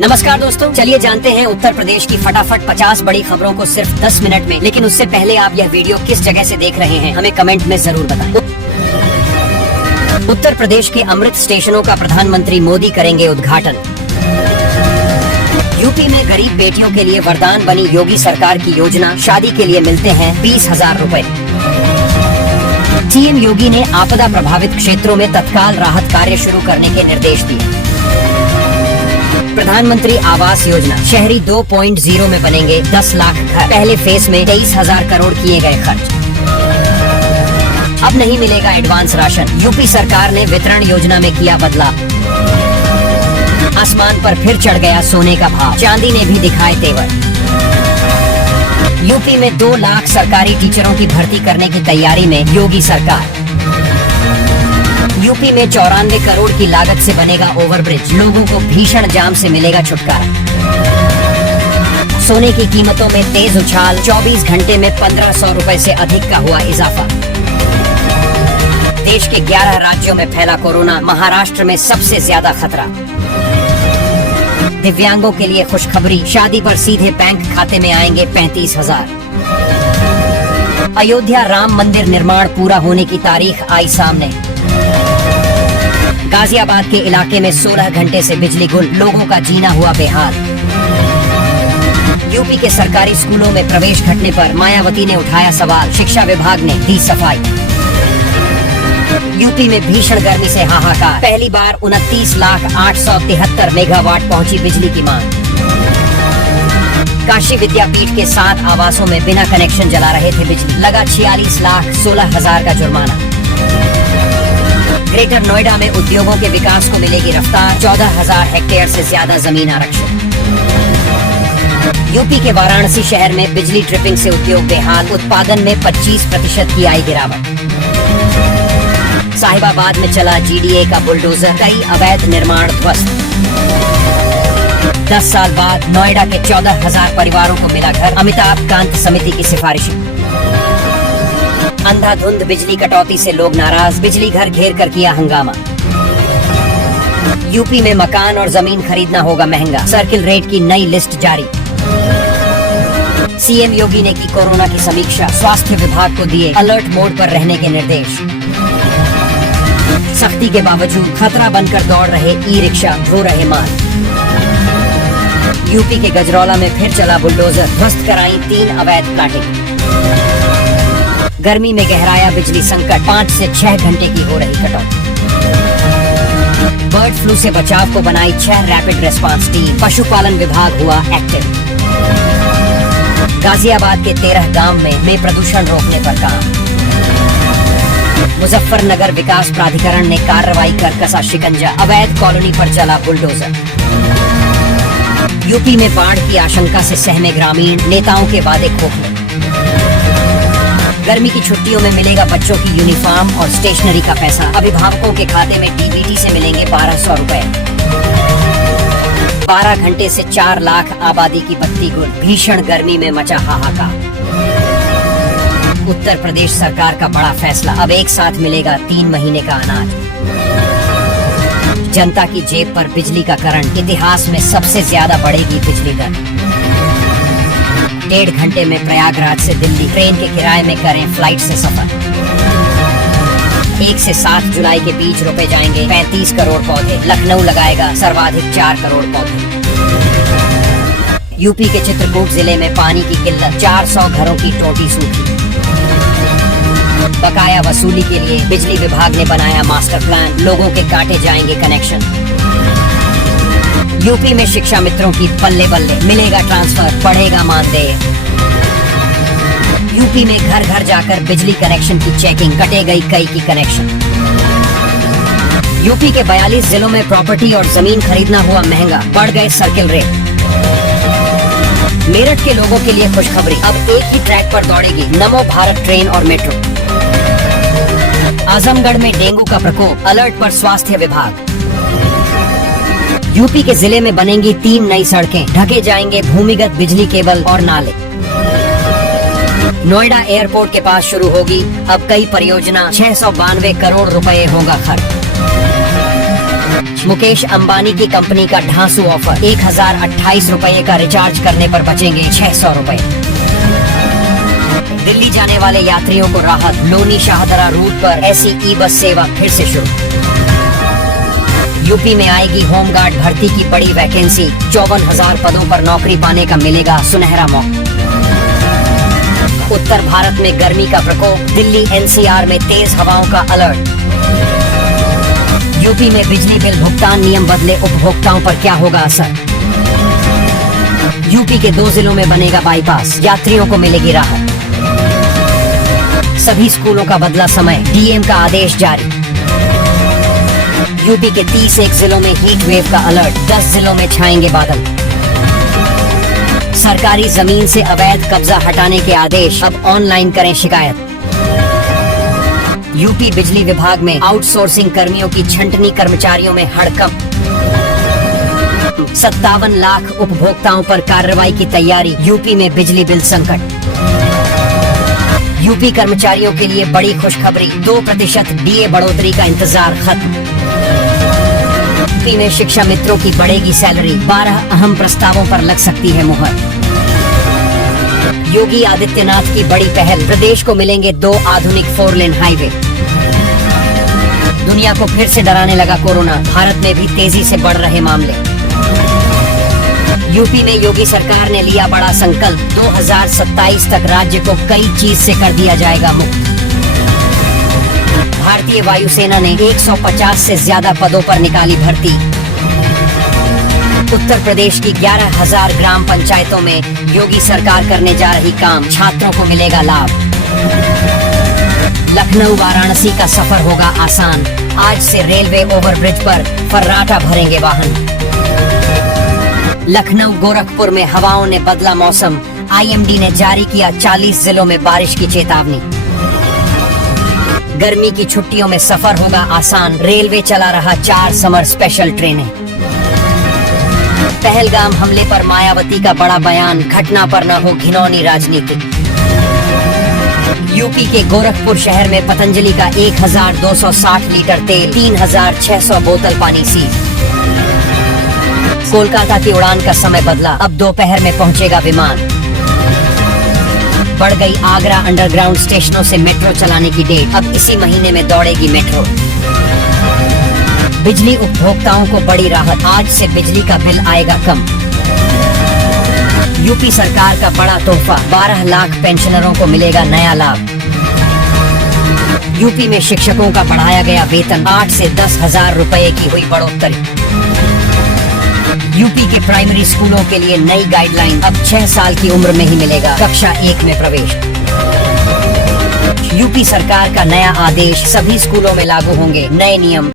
नमस्कार दोस्तों, चलिए जानते हैं उत्तर प्रदेश की फटाफट 50 बड़ी खबरों को सिर्फ 10 मिनट में। लेकिन उससे पहले आप यह वीडियो किस जगह से देख रहे हैं हमें कमेंट में जरूर बताएं। उत्तर प्रदेश के अमृत स्टेशनों का प्रधानमंत्री मोदी करेंगे उद्घाटन। यूपी में गरीब बेटियों के लिए वरदान बनी योगी सरकार की योजना, शादी के लिए मिलते हैं 20,000 रुपए। सीएम योगी ने आपदा प्रभावित क्षेत्रों में तत्काल राहत कार्य शुरू करने के निर्देश दिए। प्रधानमंत्री आवास योजना, शहरी 2.0 में बनेंगे 10 लाख घर। पहले फेज में 23,000 करोड़ किए गए खर्च। अब नहीं मिलेगा एडवांस राशन, यूपी सरकार ने वितरण योजना में किया बदलाव। आसमान पर फिर चढ़ गया सोने का भाव, चांदी ने भी दिखाए तेवर। यूपी में 2 लाख सरकारी टीचरों की भर्ती करने की तैयारी में योगी सरकार। यूपी में 94 करोड़ की लागत से बनेगा ओवरब्रिज, लोगों को भीषण जाम से मिलेगा छुटकारा। सोने की कीमतों में तेज उछाल, 24 घंटे में 1,500 रुपए से अधिक का हुआ इजाफा। देश के 11 राज्यों में फैला कोरोना, महाराष्ट्र में सबसे ज्यादा खतरा। दिव्यांगों के लिए खुशखबरी, शादी पर सीधे बैंक खाते में आएंगे 35,000। अयोध्या राम मंदिर निर्माण पूरा होने की तारीख आई सामने। गाजियाबाद के इलाके में 16 घंटे से बिजली गुल, लोगों का जीना हुआ बेहाल। यूपी के सरकारी स्कूलों में प्रवेश घटने पर मायावती ने उठाया सवाल, शिक्षा विभाग ने दी सफाई। यूपी में भीषण गर्मी से हाहाकार, पहली बार 29,873 मेगावाट पहुंची बिजली की मांग। काशी विद्यापीठ के 7 आवासों में बिना कनेक्शन जला रहे थे बिजली, लगा 46,16,000 का जुर्माना। ग्रेटर नोएडा में उद्योगों के विकास को मिलेगी रफ्तार, 14,000 हेक्टेयर से ज्यादा जमीन आरक्षित। यूपी के वाराणसी शहर में बिजली ट्रिपिंग से उद्योग बेहाल, उत्पादन में 25% की आई गिरावट। साहिबाबाद में चला जीडीए का बुलडोजर, कई अवैध निर्माण ध्वस्त। 10 साल बाद नोएडा के 14,000 परिवारों को मिला घर, अमिताभ कांत समिति की सिफारिश। अंधाधुंध बिजली कटौती से लोग नाराज, बिजली घर घेर कर किया हंगामा। यूपी में मकान और जमीन खरीदना होगा महंगा, सर्किल रेट की नई लिस्ट जारी। सीएम योगी ने की कोरोना की समीक्षा, स्वास्थ्य विभाग को दिए अलर्ट मोड पर रहने के निर्देश। सख्ती के बावजूद खतरा बनकर दौड़ रहे ई रिक्शा, ढो रहे माल। यूपी के गजरौला में फिर चला बुलडोजर, ध्वस्त कराई 3 अवैध प्लाटिंग। गर्मी में गहराया बिजली संकट, 5 से 6 घंटे की हो रही कटौती। बर्ड फ्लू से बचाव को बनाई 6 रैपिड रेस्पॉन्स टीम, पशुपालन विभाग हुआ एक्टिव। गाजियाबाद के 13 गांव में प्रदूषण रोकने पर काम। मुजफ्फरनगर विकास प्राधिकरण ने कार्रवाई कर कसा शिकंजा, अवैध कॉलोनी पर चला बुलडोजर। यूपी में बाढ़ की आशंका से सहमे ग्रामीण, नेताओं के वादे खोखले। गर्मी की छुट्टियों में मिलेगा बच्चों की यूनिफॉर्म और स्टेशनरी का पैसा, अभिभावकों के खाते में डीबीटी से मिलेंगे 1,200 रुपए। 12 घंटे से 4 लाख आबादी की बत्ती गुल, भीषण गर्मी में मचा हाहाकार। उत्तर प्रदेश सरकार का बड़ा फैसला, अब एक साथ मिलेगा 3 महीने का अनाज। जनता की जेब पर बिजली का करंट, इतिहास में सबसे ज्यादा बढ़ेगी बिजली दर। 1.5 घंटे में प्रयागराज से दिल्ली, ट्रेन के किराए में करें फ्लाइट से सफर। 1 से 7 जुलाई के बीच रोपे जाएंगे 35 करोड़ पौधे, लखनऊ लगाएगा सर्वाधिक 4 करोड़ पौधे। यूपी के चित्रकूट जिले में पानी की किल्लत, 400 घरों की टोटी सूखी। बकाया वसूली के लिए बिजली विभाग ने बनाया मास्टर प्लान, लोगों के काटे जाएंगे कनेक्शन। यूपी में शिक्षा मित्रों की बल्ले बल्ले, मिलेगा ट्रांसफर, बढ़ेगा मानदेय। यूपी में घर घर जाकर बिजली कनेक्शन की चेकिंग, कटे गई कई की कनेक्शन। यूपी के 42 जिलों में प्रॉपर्टी और जमीन खरीदना हुआ महंगा, बढ़ गए सर्किल रेट। मेरठ के लोगों के लिए खुशखबरी, अब एक ही ट्रैक पर दौड़ेगी नमो भारत ट्रेन और मेट्रो। आजमगढ़ में डेंगू का प्रकोप, अलर्ट पर स्वास्थ्य विभाग। यूपी के जिले में बनेंगी 3 नई सड़कें, ढके जाएंगे भूमिगत बिजली केबल और नाले। नोएडा एयरपोर्ट के पास शुरू होगी अब कई परियोजना, 692 करोड़ रुपए होगा खर्च। मुकेश अंबानी की कंपनी का ढांसू ऑफर, 1028 रुपए का रिचार्ज करने पर बचेंगे 600 रुपए। दिल्ली जाने वाले यात्रियों को राहत, लोनी शाहदरा रूट पर ऐसी ई बस सेवा फिर से शुरू। यूपी में आएगी होमगार्ड भर्ती की बड़ी वैकेंसी, 54,000 पदों पर नौकरी पाने का मिलेगा सुनहरा मौका। उत्तर भारत में गर्मी का प्रकोप, दिल्ली एनसीआर में तेज हवाओं का अलर्ट। यूपी में बिजली बिल भुगतान नियम बदले, उपभोक्ताओं पर क्या होगा असर। यूपी के 2 जिलों में बनेगा बाईपास, यात्रियों को मिलेगी राहत। सभी स्कूलों का बदला समय, डीएम का आदेश जारी। यूपी के 31 जिलों में हीट वेव का अलर्ट, 10 जिलों में छाएंगे बादल। सरकारी जमीन से अवैध कब्जा हटाने के आदेश, अब ऑनलाइन करें शिकायत। यूपी बिजली विभाग में आउटसोर्सिंग कर्मियों की छंटनी, कर्मचारियों में हड़कंप। 57 लाख उपभोक्ताओं पर कार्रवाई की तैयारी, यूपी में बिजली बिल संकट। यूपी कर्मचारियों के लिए बड़ी खुशखबरी, 2% डीए बढ़ोतरी का इंतजार खत्म। यूपी में शिक्षा मित्रों की बढ़ेगी सैलरी, 12 अहम प्रस्तावों पर लग सकती है मुहर। योगी आदित्यनाथ की बड़ी पहल, प्रदेश को मिलेंगे 2 आधुनिक 4 लेन हाईवे। दुनिया को फिर से डराने लगा कोरोना, भारत में भी तेजी से बढ़ रहे मामले। यूपी में योगी सरकार ने लिया बड़ा संकल्प, 2027 तक राज्य को कई चीज से कर दिया जाएगा मुक्त। भारतीय वायुसेना ने 150 से ज्यादा पदों पर निकाली भर्ती। उत्तर प्रदेश की 11,000 ग्राम पंचायतों में योगी सरकार करने जा रही काम, छात्रों को मिलेगा लाभ। लखनऊ वाराणसी का सफर होगा आसान, आज से रेलवे ओवरब्रिज पर फर्राटा भरेंगे वाहन। लखनऊ गोरखपुर में हवाओं ने बदला मौसम, आईएमडी ने जारी किया 40 जिलों में बारिश की चेतावनी। गर्मी की छुट्टियों में सफर होगा आसान, रेलवे चला रहा 4 समर स्पेशल ट्रेनें। पहलगाम हमले पर मायावती का बड़ा बयान, घटना पर न हो घिनौनी राजनीति। यूपी के गोरखपुर शहर में पतंजलि का 1260 लीटर तेल, 3600 बोतल पानी सीज। कोलकाता की उड़ान का समय बदला, अब दोपहर में पहुंचेगा विमान। बढ़ गई आगरा अंडरग्राउंड स्टेशनों से मेट्रो चलाने की डेट, अब इसी महीने में दौड़ेगी मेट्रो। बिजली उपभोक्ताओं को बड़ी राहत, आज से बिजली का बिल आएगा कम। यूपी सरकार का बड़ा तोहफा, 12 लाख पेंशनरों को मिलेगा नया लाभ। यूपी में शिक्षकों का बढ़ाया गया वेतन, 8 से 10,000 रुपए की हुई बढ़ोतरी। यूपी के प्राइमरी स्कूलों के लिए नई गाइडलाइन, अब 6 साल की उम्र में ही मिलेगा कक्षा 1 में प्रवेश। यूपी सरकार का नया आदेश, सभी स्कूलों में लागू होंगे नए नियम।